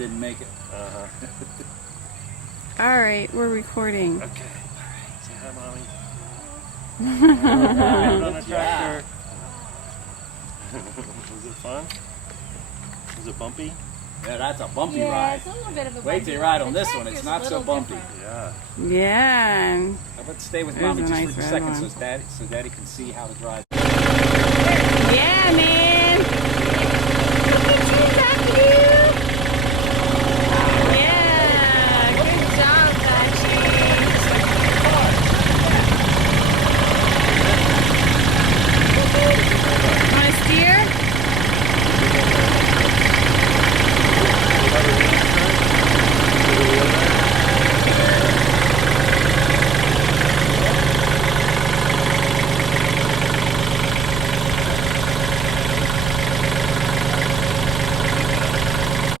didn't make it. All right, we're recording. Okay. All right. Say hi, Mommy. On a tractor. Was it fun? Was it bumpy? Yeah, that's a bumpy Yeah, ride. it's a little bit of a Wait bumpy till you ride ride. on The this one. It's tractor's not a so little bumpy. different. Yeah. Yeah. How about stay with There's Mommy a just nice for a red second one. so Daddy can see how to drive.